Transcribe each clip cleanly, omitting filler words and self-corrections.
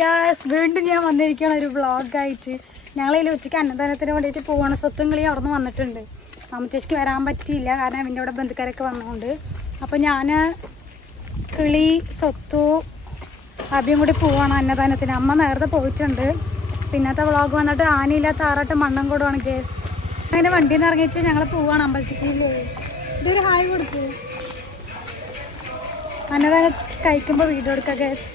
Guys, വീണ്ടും ഞാൻ വന്നിരിക്കുകയാണ് ഒരു വ്ളോഗായിട്ട്. ഞങ്ങളതിൽ ഉച്ചയ്ക്ക് അന്നദാനത്തിന് വേണ്ടിയിട്ട് പോവാണ്. സ്വത്തും കിളി അവിടെ നിന്ന് വന്നിട്ടുണ്ട്. അമ്മച്ചേച്ചിക്ക് വരാൻ പറ്റിയില്ല, കാരണം അവൻ്റെ അവിടെ ബന്ധുക്കാരൊക്കെ വന്നതുകൊണ്ട്. അപ്പോൾ ഞാൻ കിളി സ്വത്തു അഭിയും കൂടി പോവാണ് അന്നദാനത്തിന്. അമ്മ നേരത്തെ പോയിട്ടുണ്ട്. പിന്നത്തെ വ്ളോഗ് വന്നിട്ട് ആനയില്ലാത്ത ആറാട്ട് മണ്ണംകോടുമാണ് ഗേസ്. അങ്ങനെ വണ്ടിയിൽ നിന്ന് ഇറങ്ങിയിട്ട് ഞങ്ങൾ പോവാണ് അമ്പലത്തിക്കില്ലേ. ഇതൊരു ഹായ് കൊടുക്കൂ. അന്നദാനം കഴിക്കുമ്പോൾ വീഡിയോ എടുക്കുക ഗേസ്.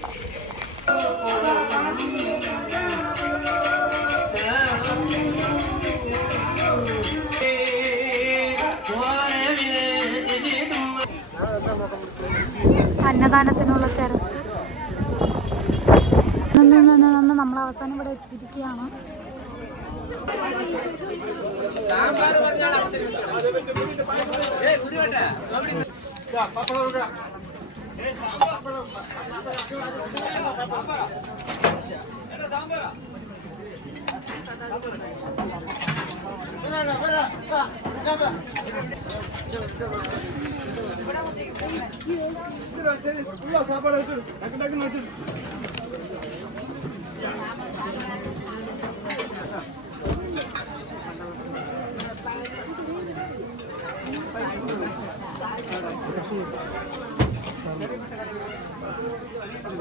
അന്നദാനത്തിനുള്ള തിരക്ക് നമ്മൾ അവസാനം ഇവിടെ എത്തിയിരിക്കുകയാണ്.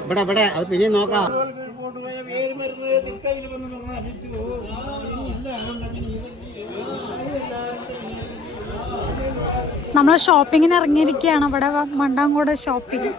ഇവിടെ അത് പിന്നെ നോക്കാം. നമ്മൾ ഷോപ്പിങ്ങിന് ഇറങ്ങിയിരിക്കുകയാണ്. ഇവിടെ മണ്ടാങ്കോട് ഷോപ്പിംഗ്.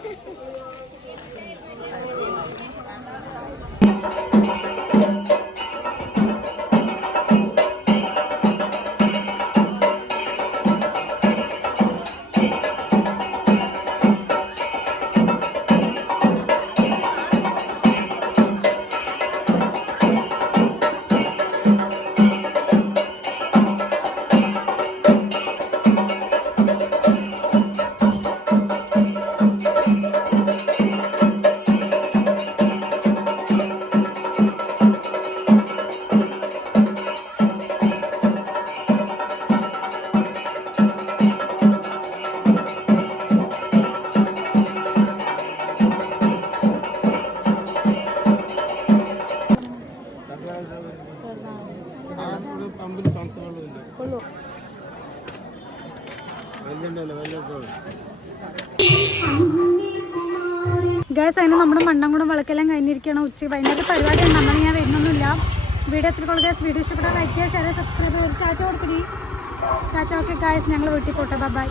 ഗൈസ്, അതിന് നമ്മുടെ മണ്ണംകുടം വിളക്കെല്ലാം കഴിഞ്ഞിരിക്കണം. ഉച്ചയ്ക്ക് വൈകുന്നേരത്തെ പരിപാടി ഉണ്ട്. അങ്ങനെ ഞാൻ വരുന്നൊന്നുമില്ല. വീഡിയോ എത്രത്തോളം ഗൈസ്, വീഡിയോ ഇഷ്ടപ്പെട്ടാൽ ലൈക്ക് ചെയ്യുക, ഷെയർ, സബ്സ്ക്രൈബ് ചെയ്ത് ടാറ്റ കൊടുത്തിരി. ടാറ്റ. ഓക്കെ ഗൈസ്, ഞങ്ങൾ വീട്ടിൽ പോട്ടെ. ബൈ.